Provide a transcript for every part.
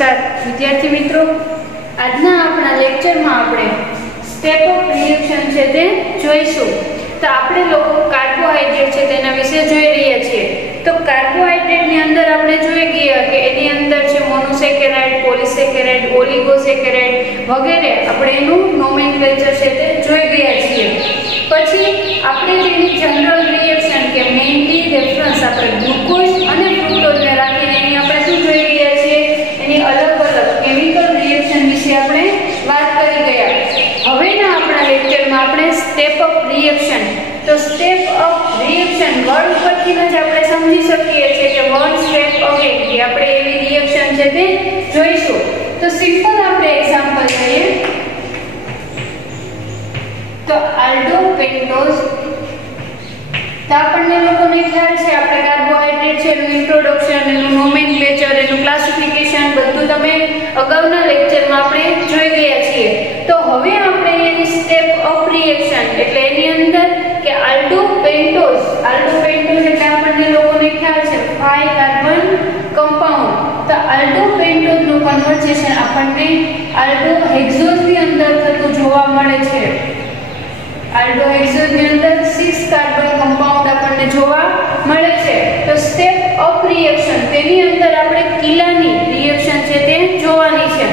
નમસ્કાર વિદ્યાર્થી મિત્રો, આજના આપણા લેક્ચરમાં આપણે સ્ટેપ ઓફ રિએક્શન છે તે જોઈશું. તો આપણે લોકો કાર્બોહાઈડ્રેટ છે તેના વિશે જોઈ રહ્યા છીએ. તો કાર્બોહાઈડ્રેટની અંદર આપણે જોઈ ગયા કે એની અંદર છે મોનોસેકેરાઇડ, પોલીસેકેરાઇડ, ઓલિગોસેકેરાઇડ વગેરે આપણે એનું નોમેનક્લેચર છે તે જોઈ ગયા છીએ. પછી આપણે તેની જનરલ રિએક્શન કે મેઇનલી રેફરન્સ આપણે ગ્લુકોઝ અને ફ્રુક્ટોઝને રાખીને એની આપણે શું જોઈ રહ્યા છીએ, એની અલગ અલગ કેમિકલ રિએક્શન વિશે આપણે વાત કરી ગયા. હવેના આપણા લેક્ચરમાં આપણે સ્ટેપ ઓફ રિએક્શન, તો સ્ટેપ ઓફ રિએક્શન વર્ડ પરથી જ આપણે સમજી શકીએ છીએ કે વન સ્ટેપ અવે કે આપણે એવી રિએક્શન છે તે જોઈશું. તો સિમ્પલ આપણે એક્ઝામ્પલ લઈએ. તો આલ્ડો પેન્ટોઝ, તો આપણને લોકોને ખ્યાલ છે આપણે કાર્બોહાઈડ્રેટ છે એનું ઇન્ટ્રોડક્શન, એનું નોમેનક્લેચર, એનું ક્લાસિફિકેશન બધું તમે અગાઉના લેક્ચરમાં આપણે જોઈ ગયા છીએ. તો હવે આપણે એની સ્ટેપ ઓફ રિએક્શન એટલે એની અંદર કે આલ્ડો પેન્ટોઝ એટલે આપણને લોકોને ખ્યાલ છે 5 કાર્બન કમ્પાઉન્ડ. તો આલ્ડો પેન્ટોઝ નું કન્વર્ઝેશન આપણને આલ્ડો હેક્ઝોઝ ની અંદર થતું જોવા મળે છે. આલ્ડો હેક્ઝોઝ ની અંદર 6 કાર્બન કમ્પાઉન્ડ આપણને જોવા મળે છે. તો સ્ટેપ ઓફ રિએક્શન તેની અંદર આપણે કિલાની રિએક્શન છે તે જોવાની છે.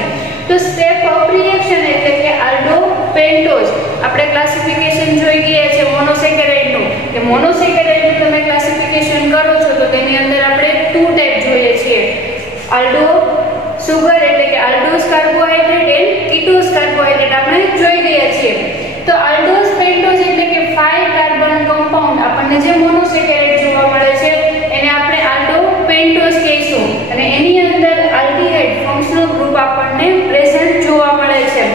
તો સ્ટેપ ઓફ રિએક્શન એટલે કે આલ્ડો પેન્ટોઝ આપણે ક્લાસિફિકેશન જોઈ ગયા છે મોનોસેકેરાઇડ નું, કે મોનોસેકેરાઇડ નું તમે ક્લાસિફિકેશન કરો છો તો તેની અંદર આપણે 2 ટાઈપ જોઈએ છીએ. આલ્ડો સુગર એટલે કે આલ્ડોઝ કાર્બોહાઈડ્રેટ એન્ડ કીટોઝ કાર્બોહાઈડ્રેટ આપણે જોઈ ગયા છીએ. તો આલ્ડોઝ પેન્ટોઝ એટલે કે 5 કાર્બન કમ્પાઉન્ડ આપણને જે મોનોસેકેરાઇડ જોવા મળે છે એને આપણે આલ્ડો પેન્ટોઝ કહીશું, અને એની અંદર આલ્ડીહાઇડ ફંક્શનલ ગ્રુપ આપણને પ્રેઝન્ટ જોવા મળે છે.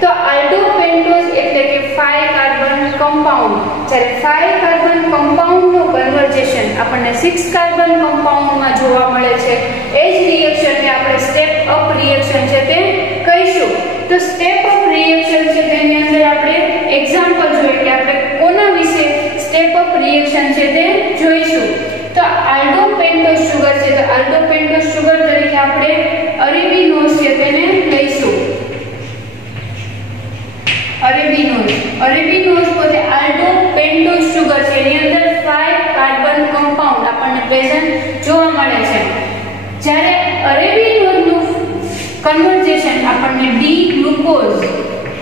તો આલ્ડો પેન્ટોઝ એટલે કે 5 કાર્બન કમ્પાઉન્ડ, જ્યારે 5 કાર્બન કમ્પાઉન્ડનું કન્વર્ઝેશન આપણને 6 કાર્બન કમ્પાઉન્ડમાં જોવા મળે છે. એ જ રિએક્શનને આપણે સ્ટેપ ઓફ રિએક્શન છે તે કહીશું. તો સ્ટેપ ઓફ રિએક્શન છે તેની અંદર આપણે એક્ઝામ્પલ જોઈએ કે આપણે કોના વિશે સ્ટેપ ઓફ રિએક્શન છે તે જોઈશું. તો આલ્ડો પેન્ટોઝ શુગર છે, તો આલ્ડો પેન્ટોઝ શુગર તરીકે આપણે અરેબિનોઝ છે તેને લઈશું. અરેબિનોઝ પોતે આલ્ડો પેન્ટોઝ શુગર છે, એની અંદર 5 કાર્બન કમ્પાઉન્ડ આપણને પ્રેઝન્ટ જોવા મળે છે. જ્યારે અરેબિનોઝનું કન્વર્ઝેશન આપણને ડી ગ્લુકોઝ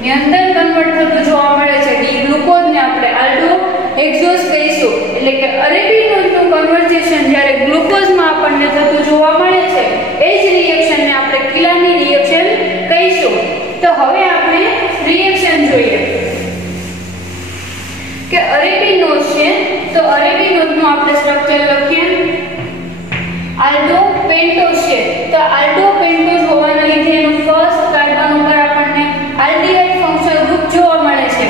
ની અંદર કન્વર્ટ થતું જોવા મળે છે. ડી ગ્લુકોઝ ને આપણે આલ્ડો હેક્ઝોઝ કહીશું. એટલે કે અરેબિનોઝનું કન્વર્ઝેશન જ્યારે ગ્લુકોઝમાં આપણને થતું જોવા મળે છે એ જ રિએક્શનને આપણે કિલાની રિએક્શન કહીશું. તો હવે આપણે રિએક્શન જોઈએ કે અરેબિનોઝ છે, તો અરેબિનોઝનું આપણે સ્ટ્રક્ચર લખીએ. આલ્ડો પેન્ટોઝ છે, તો આલ્ડો પેન્ટોઝ હોવાના લીધે એનું ફર્સ્ટ કાર્બન ઉપર આપણને આલ્ડીહાઇડ ફંક્શનલ ગ્રુપ જોવા મળે છે.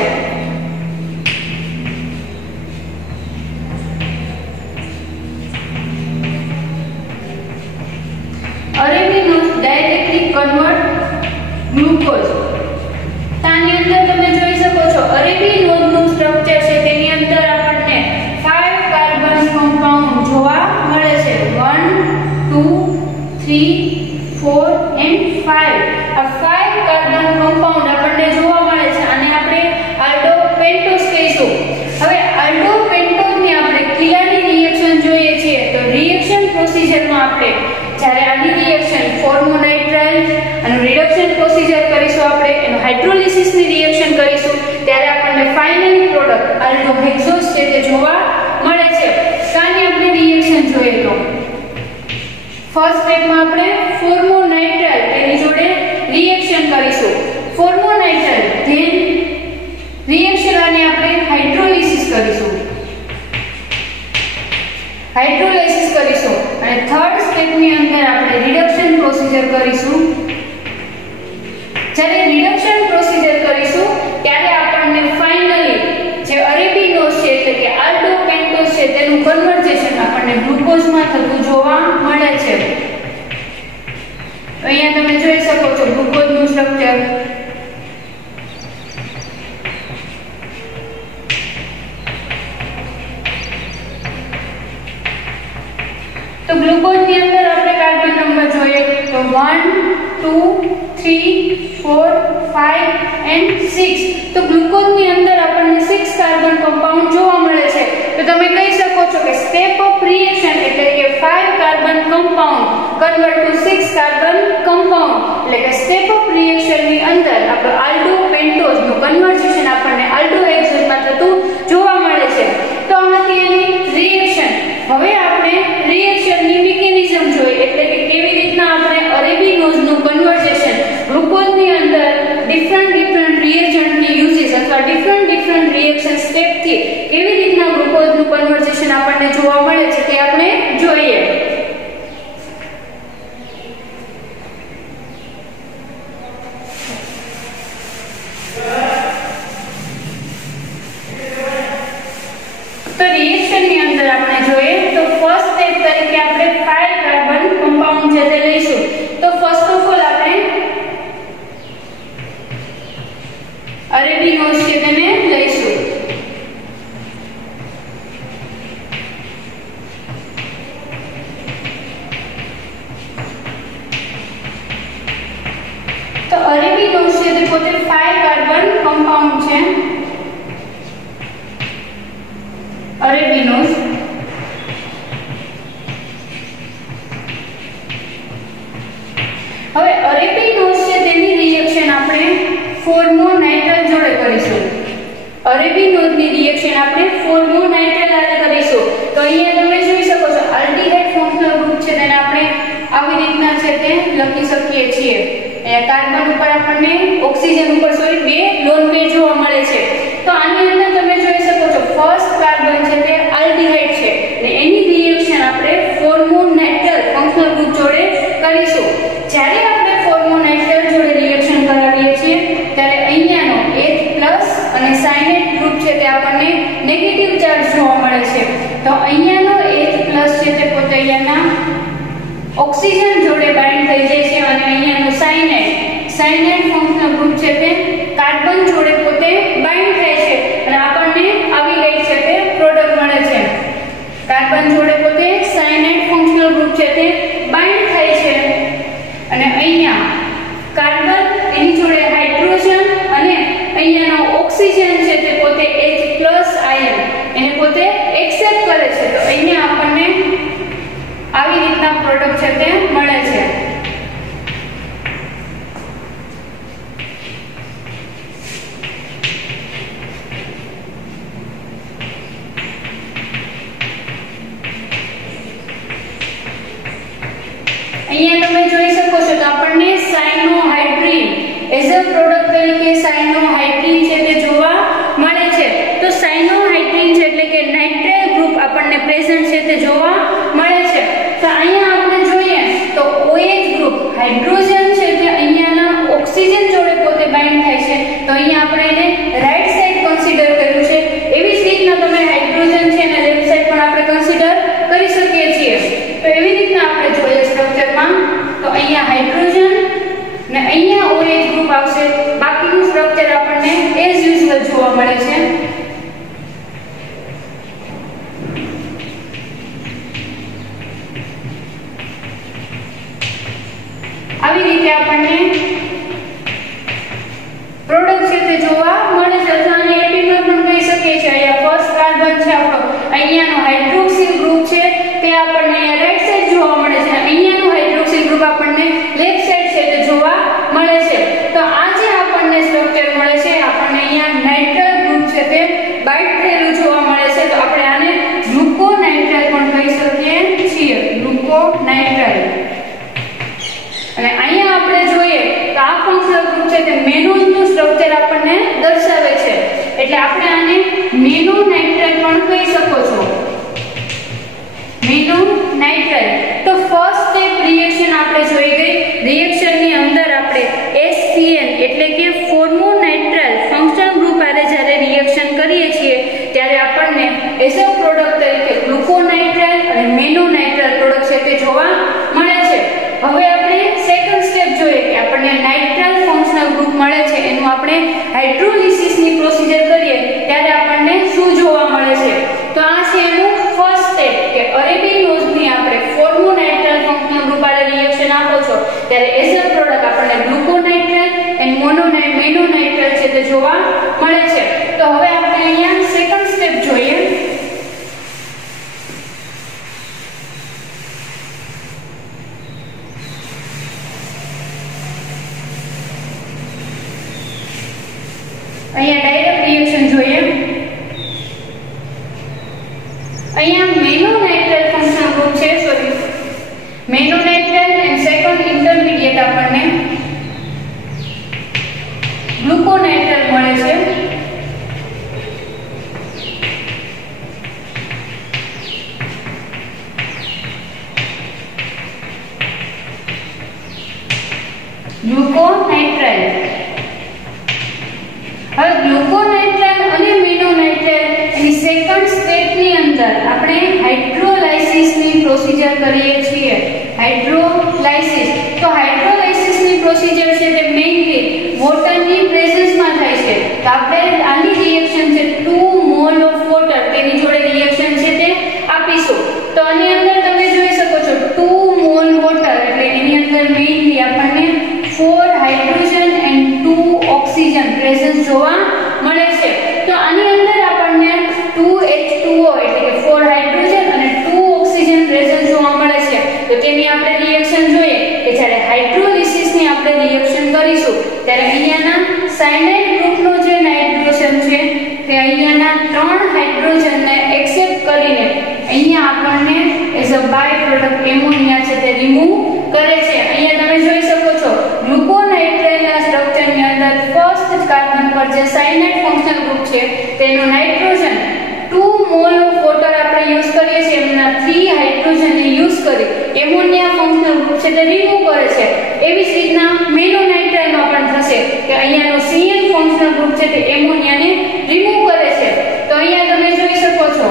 અરેબિનોઝ ડાયરેક્ટલી કન્વર્ટ ગ્લુકોઝ. તાની અંદર તમે જોઈ શકો છો અરેબિનોઝનું સ્ટ્રક્ચર છે તેની અંદર આપણને 5 કાર્બન કમ્પાઉન્ડ જોવા મળે છે. 1 2 3 4 and 5. આ 5 કાર્બન કમ્પાઉન્ડ આપણને જોવા મળે છે અને આપણે આલ્ડો પેન્ટોઝ કહીશું. હવે આલ્ડો પેન્ટોઝની આપણે કિલાની રિએક્શન જોઈએ છીએ. તો રિએક્શન પ્રોસિજરમાં આપણે જ્યારે આની રિએક્શન ફોર્મોનાઇટ્રાઇલ અને રિડક્શન પ્રોસિજર કરીશું, આપણે એનું હાઇડ્રોલિસિસની રિએક્શન કરીશું, ત્યારે આપણને ફાઇનલ પ્રોડક્ટ આલ્ડો હેક્ઝોઝ છે તે જોવા મળે છે. કાની આપણે રિએક્શન જોઈએ તો ફર્સ્ટ સ્ટેપમાં આપણે ફોર્મોનાઇટ્રાઇલ એની જોડે રિએક્શન કરીશું. ફોર્મોનાઇટ્રાઇલ ધેન રિએક્શન આને આપણે હાઇડ્રોલિસિસ કરીશું. અને થર્ડ સ્ટેપની અંદર આપણે રિડક્શન પ્રોસિજર કરીશું. જ્યારે રિડક્શન પ્રોસિજર કરીશું ત્યારે આપણને ફાઇનલી જે અરેબિનોઝ છે એટલે કે આલ્ડો પેન્ટોઝ છે તેનું કન્વર્ઝેશન આપણને ગ્લુકોઝમાં થતું જોવા મળે છે. અહીંયા તમે જોઈ શકો છો ગ્લુકોઝનું સ્ટ્રક્ચર. તો ગ્લુકોઝની અંદર આપણે કાર્બન નંબર જોઈએ તો 1 2 3 4 5 and 6 તો ગ્લુકોઝની અંદર આપણને 6 કાર્બન કમ્પાઉન્ડ જોવા મળે છે. તો તમે કહી શકો છો કે સ્ટેપ ઓફ રિએક્શન એટલે કે 5 carbon compound convert to 6 carbon compound એટલે કે સ્ટેપ ઓફ રિએક્શન ની અંદર આપણો આલ્ડો પેન્ટોઝ નું કન્વર્ઝેશન આપણને આલ્ડોહેક્સેન માં થતું જોવા મળે છે. તો આ હતી એની રિએક્શન. હવે આપણે રિએક્શન ની મિકેનિઝમ જોઈએ એટલે કે કેવી રીતના આપણે અરેબિનોઝ નું કન્વર્ઝેશન ગ્લુકોઝ ની અંદર ડિફરન્ટ રિએજન્ટ ની યુઝિસ અથવા ડિફરન્ટ રિએક્શન સ્ટેપ થી કેવી રીતના ગ્લુકોઝ નું કન્વર્ઝેશન આપણને જોવા મળે છે તે આપણે જોઈએ. તો રિએક્શન ની અંદર આપણે જોઈએ તો ફર્સ્ટ સ્ટેપ તરીકે આપણે 5 કાર્બન કમ્પાઉન્ડ છે તે લઈશું. તો ફર્સ્ટ ઓફ ઓલ આપણે અરેબિનોઝ છે તેને લઈશું. તો અરેબિનોઝ છે તે પોતે 5 કાર્બન કમ્પાઉન્ડ છે. અરેબિનોઝ હવે અરેબિનોઝ છે તેની રિએક્શન આપણે ફોર્મોનાઇટ્રલ જોડે કરીશું. અરેબિનોઝ ની રિએક્શન આપણે ફોર્મોનાઇટ્રલ સાથે કરીશું. તો અહીંયા તમે જોઈ શકો છો આલ્ડીહાઇડ ફંક્શનલ ગ્રુપ છે તેને આપણે આવી રીતના છે તે લખી શકીએ છીએ. અહીંયા કાર્બન ઉપર આપણને ઓક્સિજન ઉપર બે લોન પેર જોવા મળે છે. તો આની અંદર તમે જોઈ શકો છો ફર્સ્ટ કાર્બન છે તે આલ્ડીહાઇડ છે અને એની રિએક્શન આપણે ફોર્મોનાઇટ્રલ ફંક્શનલ ગ્રુપ જોડે કરીશું. જ્યારે આપણે ફોર્મોનાઇટ્રલ જોડે રિએક્શન કરાવીએ છીએ ત્યારે અહીંયાનો H+ અને સાયનેટ ગ્રુપ છે તે આપણને નેગેટિવ ચાર્જ જોવા મળે છે. તો અહીંયાનો H+ છે તે પોતે અહીંયાના ઓક્સિજન જોડે બાઇન્ડ થઈ જાય છે અને અહીંયાનો સાયનેટ ફંક્શનલ ગ્રુપ છે તે કાર્બન જોડે પોતે બાઇન્ડ થાય છે અને આપણને આવી ગઈ છે તે પ્રોડક્ટ મળે છે. કાર્બન જોડે પોતે સાયનેટ ફંક્શનલ ગ્રુપ છે તે બાઇન્ડ થાય છે અને અહીંયા કાર્બન એની જોડે હાઇડ્રોજન અને અહીંયાનો ઓક્સિજન છે તે પોતે H+ આયન એને પોતે એક્સેપ્ટ કરે છે. તો અહીંયા આપણને આવી રીતના પ્રોડક્ટ છે તે મળે છે. અહીંયા તમે જોઈ શકો છો તો આપણને સાયનોહાઇડ્રીન એઝ અ પ્રોડક્ટ તરીકે સાયનોહાઇડ્રીન છે તે જોવા મળે છે. તો સાયનોહાઇડ્રીન છે એટલે કે નાઇટ્રાઇલ ગ્રુપ આપણને પ્રેઝન્ટ છે તે જોવા મળે છે. તો અહીંયા આપણે જોઈએ તો OH ગ્રુપ હાઇડ્રોજન છે તે અહીંયાના ઓક્સિજન જોડે પોતે બાઇન્ડ થાય છે. તો અહીંયા આપણે એને રાઈટ સાઈડ કન્સિડર કર્યું છે. એવી જ રીતના તમે હાઇડ્રોજન છે અને લેફ્ટ સાઈડ પણ આપણે કન્સિડર કરી શકીએ છીએ. તો એવી રીતના આપણે જોઈએ સ્ટ્રક્ચરમાં તો અહીંયા હાઇડ્રોજન ને અહીંયા OH ગ્રુપ આવશે. બાકીનું સ્ટ્રક્ચર આપણને એઝ યુઝ્યુઅલ જોવા મળે છે. આવી રીતે આપણને પ્રોડક્ટ છે તે જોવા મળે છે. અને એપિનોલ પણ કહી શકીએ છીએ. અહીંયા ફર્સ્ટ કાર્બન છે આપણો અહીંયાનો હાઇડ્રોક્સિલ ગ્રુપ છે તે આપણને અહીંયા રાઈટ સાઈડ જોવા મળે છે. અહીંયાનો હાઇડ્રોક્સિલ ગ્રુપ આપણને લેફ્ટ સાઈડ છે તે જોવા મળે છે. તો આ જે આપણને સ્ટ્રક્ચર મળે છે આપણને અહીંયા નાઇટ્રલ ગ્રુપ છે તે બાઇન્ડ થયેલું જોવા મળે છે. તો આપણે આને ગ્લુકોનાઇટ્રાઇલ પણ કહી શકીએ છીએ. ગ્લુકોનાઇટ્રાઇલ. અને અહીંયા આપણે જોઈએ તો આ ફંક્શનલ ગ્રુપ છે તે મેનોઝનું સ્ટ્રક્ચર આપણને દર્શાવે છે. એટલે આપણે આને મેનોનાઇટ્રાઇલ પણ કહી શકો છો. મેનોનાઇટ્રાઇલ. તો ફર્સ્ટ સ્ટેપ રિએક્શન આપણે જોઈ ગઈ. રિએક્શન ની અંદર આપણે HCN એટલે કે ફોર્મોનાઇટ્રાઇલ ફંક્શનલ ગ્રુપ આરે જ્યારે રિએક્શન કરીએ છીએ ત્યારે આપણને એઝ અ પ્રોડક્ટ તરીકે ગ્લુકોનાઇટ્રાઇલ અને મેનોનાઇટ્રાઇલ પ્રોડક્ટ છે તે જોવા મળે છે. હવે આપણે સેકન્ડ સ્ટેપ જોઈએ કે આપણને નાઇટ્રાઇલ ફંક્શનલ ગ્રુપ મળે છે એનું આપણે હાઇડ્રોલિસિસની પ્રોસિજર કરીએ ત્યારે આપણને શું જોવા મળે છે. તો આ છે એનું ફર્સ્ટ સ્ટેપ કે અરેબિનોઝની આપણે ફોર્મોનાઇટ્રાઇલ ફંક્શનલ ગ્રુપ આરે રિએક્શન આપો છો જોવા મળે છે. તો હવે આપણે અહીંયા સેકન્ડ સ્ટેપ જોઈએ. અહીંયા ડાયરેક્ટ રિએક્શન જોઈએ. અહીંયા મેનોનાઇટ્રાઇલ ફંક્શનલ ગ્રુપ છે, સોરી મેનોનાઇટ્રાઇલ એન્ડ સેકન્ડ ઇન્ટરમીડિયેટ આપણને ગ્લુકોનાઇટ્રાઇલ મળે છે. ગ્લુકોનાઇટ્રાઇલ. હવે ગ્લુકોનાઇટ્રાઇલ અને મેનોનાઇટ્રાઇલ એની સેકન્ડ સ્ટેપની અંદર આપણે હાઇડ્રોલાઇસિસની પ્રોસિજર કરીએ છીએ. હાઇડ્રોલાઇસિસ, તો હાઇડ્રોલાઇસિસની પ્રોસિજર છે તે મેઇનલી વોટરની પ્રેઝન્સમાં થાય છે. તો આપણે આની રિએક્શન છે 2 મોલ ઓફ વોટર, તેની જોડે રિએક્શન છે તે આપીશું. તો આની અંદર તમે જોઈ શકો છો 2 મોલ વોટર એટલે એની અંદર મેઇનલી આપણને 4 હાઇડ્રોજન એન્ડ 2 ઓક્સિજન પ્રેઝન્સ જોવા મળે છે. તો આની અંદર આપણને 2H2O એટલે કે 4 હાઇડ્રોજન અને 2 ઓક્સિજન પ્રેઝન્સ જોવા મળે છે. તો તેની આપણે રિએક્શન જોઈએ કે જ્યારે હાઇડ્રોલિસિસની આપણે રિએક્શન કરીશું ત્યારે અહીંયાના સાયનાઇડ ગ્રુપનો જે નાઇટ્રોજન છે તે અહીંયાના 3 હાઇડ્રોજનને એક્સેપ્ટ કરીને અહીંયા આપણને as a by product ammonia છે તે રિમૂવ કરે છે. અહીંયા તમે જોઈ શકો છો ગ્લુકોનાઇટ્રાઇલના સ્ટ્રક્ચરની અંદર ફર્સ્ટ કાર્બન પર જે સાયનાઇડ ફંક્શનલ ગ્રુપ છે તેનો નાઇટ્રોજન 2 મોલ ઓફ વોટર આપણે યુઝ કરીએ છીએ, એમના 3 હાઇડ્રોજનને યુઝ કરી એમોનિયા ફંક્શનલ ગ્રુપ છે તે રિમૂવ કરે છે. એવી જ રીતના મેનોનાઇટ્રાઇલમાં પણ થશે કે અહીંયાનો Cn ફંક્શનલ ગ્રુપ છે તે એમોનિયાને રિમૂવ કરે છે. તો અહીંયા તમે જોઈ શકો છો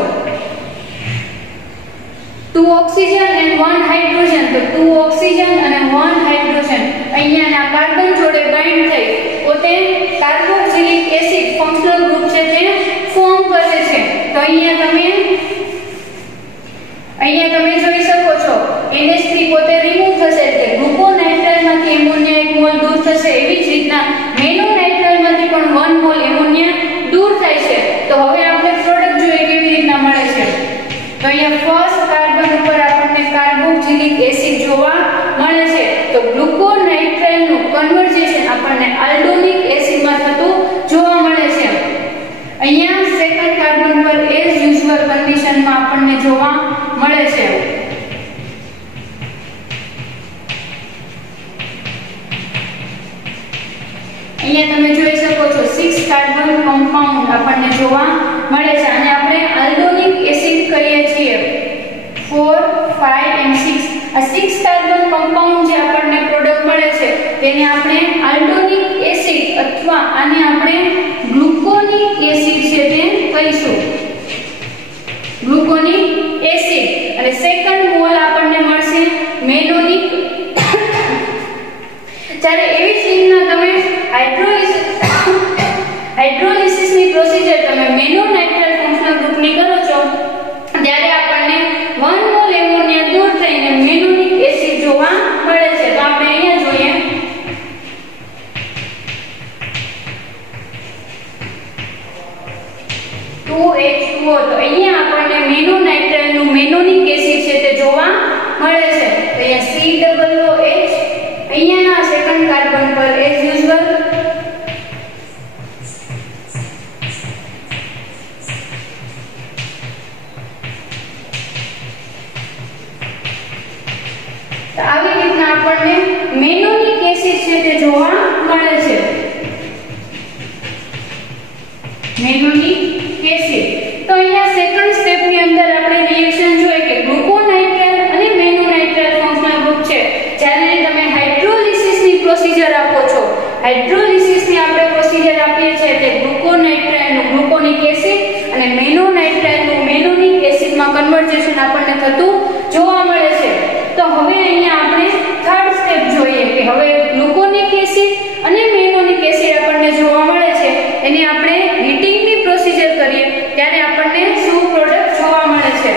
2 ઓક્સિજન and 1 હાઇડ્રોજન. તો 2 ઓક્સિજન અને 1 હાઇડ્રોજન અહીંયાના કાર્બન જોડે બાઇન્ડ થઈ પોતે કાર્બોક્સિલિક એસિડ ફંક્શનલ ગ્રુપ છે તે ફોર્મ કરે છે. તો અહીંયા તમે જોઈ શકો છો NH3 પોતે રિમૂવ થશે એટલે ગ્લુકોનાઇટ્રાઇલમાંથી એમોનિયા 1 મોલ દૂર થશે. એવી જ રીતના મેનોનાઇટ્રાઇલમાંથી પણ 1 મોલ એમોનિયા દૂર થાય છે. તો હવે આપણે પ્રોડક્ટ જોઈએ કેવી રીતના મળે છે. તો અહીંયા ફર્સ્ટ કાર્બન ઉપર આપણને કાર્બોક્સિલિક એસિડ જોવા મળે છે. તો ગ્લુકોનાઇટ્રાઇલનું કન્વર્ઝેશન આપણને આલ્ડોનિક એસિડમાં થતું જોવા મળે છે. અહીંયા સેકન્ડ કાર્બન પર એઝ યુઝ્યુઅલ કન્ડિશનમાં આપણને જોવા મળે છે. અહીંયા તમે જોઈ શકો છો 6 કાર્બન કમ્પાઉન્ડ આપણને જોવા મળે છે અને આપણે આલ્ડોનિક એસિડ કહીએ છીએ 4, 5 and 6. આ 6 કાર્બન કમ્પાઉન્ડ જે આપણને પ્રોડક્ટ મળે છે તેને આપણે આલ્ડોનિક એસિડ અથવા આને આપણે ગ્લુકોનિક એસિડ છે તે કહીશું. ગ્લુકોનિક એસિડ અને સેકન્ડ મોલ આપણને મળશે મેનોનિક. જ્યારે એવી જ રીતના તમે હાઇડ્રોલિસિસની પ્રોસિજર તમે મેનોનાઇટ્રાઇલ ફંક્શનલ ગ્રુપની કરો છો ત્યારે આપણને 1 મોલ એમોનિયા દૂર થઈને મેનોનિક એસિડ જોવા મળે છે. તો આપણે અહીંયા જોઈએ H2O. તો અહીંયા આપણને મેનોનાઇટ્રાઇલનું મેનોનિક એસિડ છે તે જોવા મળે છે. તો અહીંયા COOH અહીંયાના સેકન્ડ કાર્બન પર એઝ યુઝ્યુઅલ તો આવી રીતના આપણને મેનોનિક એસિડ છે તે જોવા મળે છે. મેનોનિક એસિડ. તો અહીંયા સેકન્ડ સ્ટેપની અંદર આપણે રિએક્શન જોઈએ કે ગ્લુકોનાઇટ્રાઇલ અને મેનોનાઇટ્રાઇલ ફંક્શનલ ગ્રુપ છે. જ્યારે તમે હાઇડ્રોલિસિસની પ્રોસિજર આપો છો, હાઇડ્રોલિસિસની આપણે પ્રોસિજર આપીએ છીએ તે ગ્લુકોનાઇટ્રાઇલનું ગ્લુકોનિક એસિડ અને મેનોનાઇટ્રાઇલનું મેનોનિક એસિડમાં કન્વર્ઝેશન આપણને થતું જોવા મળે છે. તો હવે અહીંયા આપણે થર્ડ સ્ટેપ જોઈએ કે હવે ગ્લુકોનિક એસિડ અને મેનોનિક એસિડ આપણને જોવા મળે છે એની આપણે હીટિંગની પ્રોસિજર કરીએ ત્યારે આપણને શું પ્રોડક્ટ જોવા મળે છે.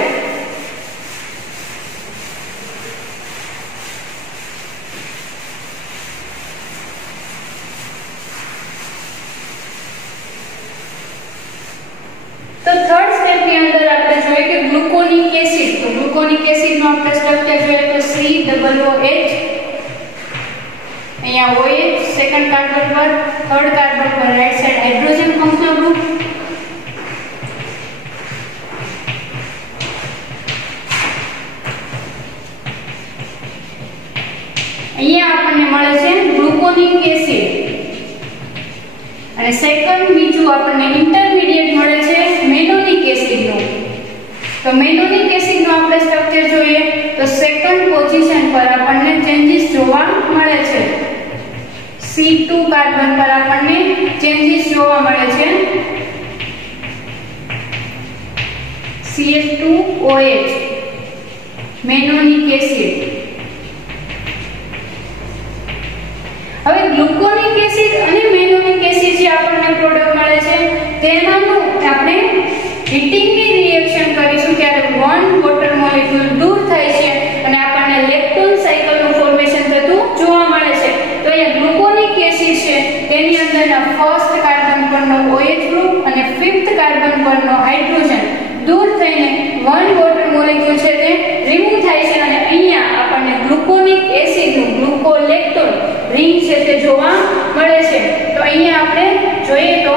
તો થર્ડ સ્ટેપ ની અંદર આપણે જોઈએ કે ગ્લુકોનિક એસિડ. તો ગ્લુકોનિક એસિડ નું આપણે સ્ટ્રક્ચર જોઈએ તો COOH, અહીંયા OH સેકન્ડ કાર્બન પર, થર્ડ કાર્બન પર right side hydrogen functional group. અહીંયા આપણને મળે છે ગ્લુકોનિક એસિડ. અને સેકન્ડ બીજું આપણને ઇન્ટરમીડિયેટ મળે છે મેનોનિક એસિડ નું. તો મેનોનિક એસિડ નું આપણે સ્ટ્રક્ચર જોઈએ તો સેકન્ડ પોઝિશન પર આપણને ચેન્જીસ જોવા મળે છે. C2 કાર્બન પર આપણને ચેન્જીસ જોવા મળે છે. CH2OH મેનોનિક acid. હવે ગ્લુકોનિક એસિડ અને મેનોનિક એસિડ જે આપણને પ્રોડક્ટ મળે છે તેમાંનું આપણે હીટિંગની રિએક્શન કરીશું ત્યારે વન વોટર મોલેક્યુલ દૂર થાય છે અને આપણને લેક્ટોન સાયકલનું ફોર્મેશન થતું જોવા મળે છે. તો અહીંયા ગ્લુકોનિક એસિડ છે તેની અંદરના ફર્સ્ટ કાર્બન પરનો OH ગ્રુપ અને ફિફ્થ કાર્બન પરનો હાઇડ્રોજન દૂર થઈને વન વોટર મોલેક્યુલ છે તે રિમૂવ થાય છે અને અહીંયા આપણને ગ્લુકોનિક એસિડનું ગ્લુકોલેક્ટોન રિંગ છે તે જોવા મળે છે. તો અહીંયા આપણે જોઈએ તો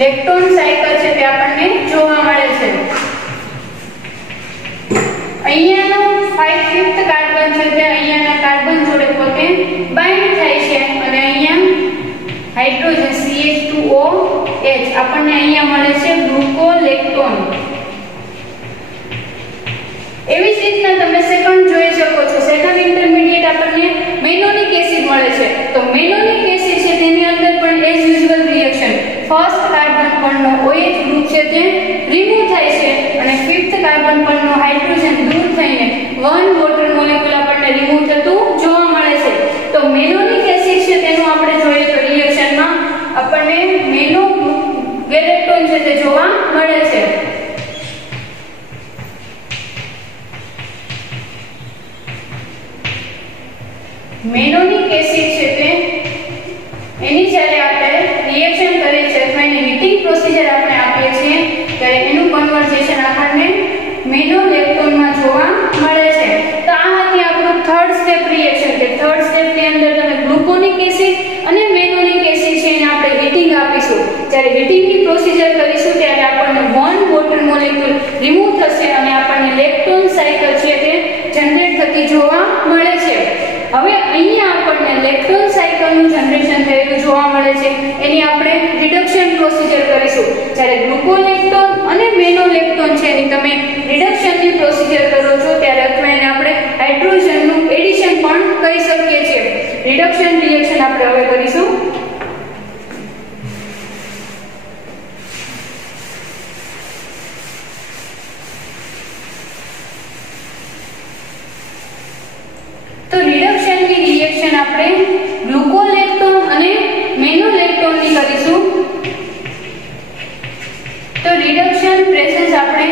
લેક્ટોન સાયકલ છે તે આપણને જોવા મળે છે. અહીંયાનો 5th કાર્બન છે તે અહીંયાના કાર્બન જોડે પોતે બાઇન્ડ થાય છે અને અહીંયા હાઇડ્રોજન CH2OH આપણને અહીંયા મળે છે ગ્લુકોલેક્ટોન. એવી જ રીતના તમે સેકન્ડ જોઈ શકો છો. સેકન્ડ ઇન્ટરમીડિયેટ આપણને મેનોનિક એસિડ મળે છે. તો મેનોનિક એસિડ છે તેની અંદર પણ as usual reaction first carbon પરનો OH ગ્રુપ છે તે રિમૂવ થાય છે અને ફિફ્થ કાર્બન પરનો હાઇડ્રોજન દૂર થઈને વન વોટર મોલેક્યુલ આપણને રિમૂવ થતું જોવા મળે છે. તો મેનોનિક એસિડ છે તેનું આપણે જોઈએ તો રિએક્શનમાં આપણને મેનોગેલેક્ટોન છે તે જોવા મળે છે. મેનોનિક એસિડ છે તે એની જ્યારે આપણે રિએક્શન કરીએ છીએ અથવા એની હીટિંગ પ્રોસિજર આપણે આપીએ છીએ ત્યારે એનું કન્વર્ઝેશન આપણને મેનોલેક્ટોનમાં જોવા મળે છે. તો આ હતી આપણું થર્ડ સ્ટેપ રિએક્શન કે થર્ડ સ્ટેપ ની અંદર તમે ગ્લુકોનિક એસિડ અને મેનોનિક એસિડ છે એને આપણે હીટિંગ આપીશું. જ્યારે હીટિંગની પ્રોસિજર કરીશું ત્યારે આપણને વન વોટર મોલેક્યુલ રિમૂવ થશે અને આપણને લેક્ટોન સાયકલ છે તે જનરેટ થતી જોવા મળે છે. હવે અહીંયા આપણને લેક્ટોન સાયકલનું જનરેશન થયેલું જોવા મળે છે એની આપણે રિડક્શન પ્રોસિજર કરીશું. જ્યારે ગ્લુકોલેક્ટોન અને મેનોલેક્ટોન છે એની તમે રિડક્શનની પ્રોસિજર કરો છો ત્યારે અથવા એને આપણે હાઇડ્રોજનનું એડિશન પણ કહી શકીએ છીએ. રિડક્શન રિએક્શન આપણે હવે કરીશું. તો રિડક્શનની રિએક્શન આપણે ગ્લુકોલેક્ટોન અને મેનોલેક્ટોનની કરીશું. તો રિડક્શન પ્રેસેસ આપણે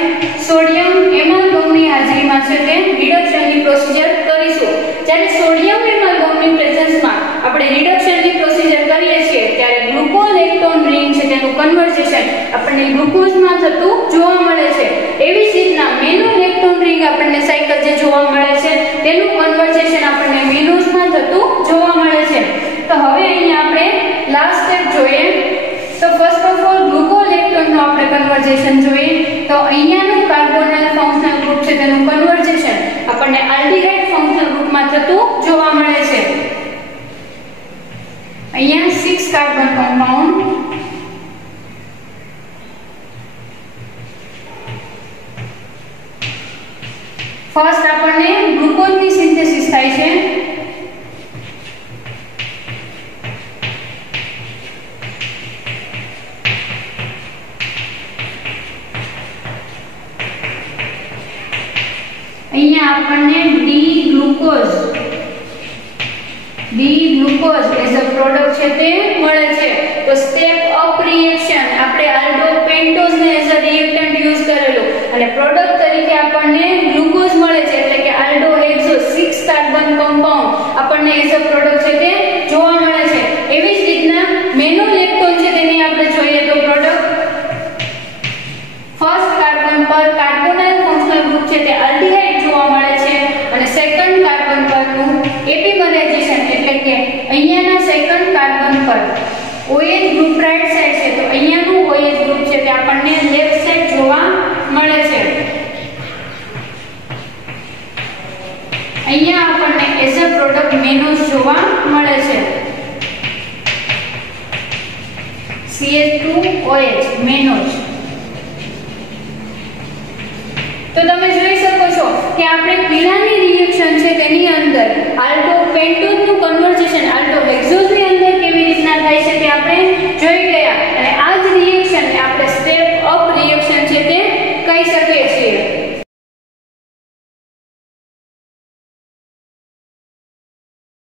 સોડિયમ એમાલ્ગમની હાજરીમાં છે તે રિડક્શનની પ્રોસિજર કરીશું. જ્યારે સોડિયમ એમાલ્ગમની પ્રેઝન્સમાં આપણે રિડક્શનની પ્રોસિજર કરીએ છીએ ત્યારે ગ્લુકોલેક્ટોન રિંગ છે તેનું કન્વર્ઝેશન આપણને ગ્લુકોઝમાં થતું જોવા મળે છે. એવી જ રીતના મેનોલેક્ટોન રિંગ આપણને સાયકલ જે જોવા મળે છે તેનું કન્વર્ઝેશન આપણને મેનોઝમાં થતું જોવા મળે છે. તો હવે અહીંયા આપણે લાસ્ટ સ્ટેપ જોઈએ. તો ફર્સ્ટ ઓફ ઓલ ગ્લુકોલેક્ટોનનું આપણે કન્વર્ઝેશન જોઈએ. તો અહીંયાનું કાર્બોનાઇલ ફંક્શનલ ગ્રુપ છે તેનું કન્વર્ઝેશન આપણને આલ્ડીહાઇડ ફંક્શનલ ગ્રુપમાં થતું જોવા મળે છે. અહીંયા 6 કાર્બન કમ્પાઉન્ડ ફર્સ્ટ આપણને ગ્લુકોઝની સિન્થેસિસ થાય છે. અહીંયા આપણને D-ગ્લુકોઝ એઝ અ પ્રોડક્ટ છે તે મળે છે. તો સ્ટેપ અપ રિએક્શન આપણે આલ્ડોપેન્ટોઝ ને એઝ અ રિએક્ટન્ટ યુઝ કરેલું અને પ્રોડક્ટ તરીકે આપણને ગ્લુકોઝ મળે છે એટલે કે આલ્ડોહેક્સો 6 કાર્બન કમ્પાઉન્ડ આપણને એઝ અ પ્રોડક્ટ છે તે example OH group right side છે તો અહીંયાનું OH ગ્રુપ છે તે આપણને લેફ્ટ સાઈડ જોવા મળે છે. અહીંયા આપણને એઝ અ પ્રોડક્ટ મેનોસ જોવા મળે છે. CH2OH મેનોસ. તો તમે જોઈ શકો છો કે આપણે પીળા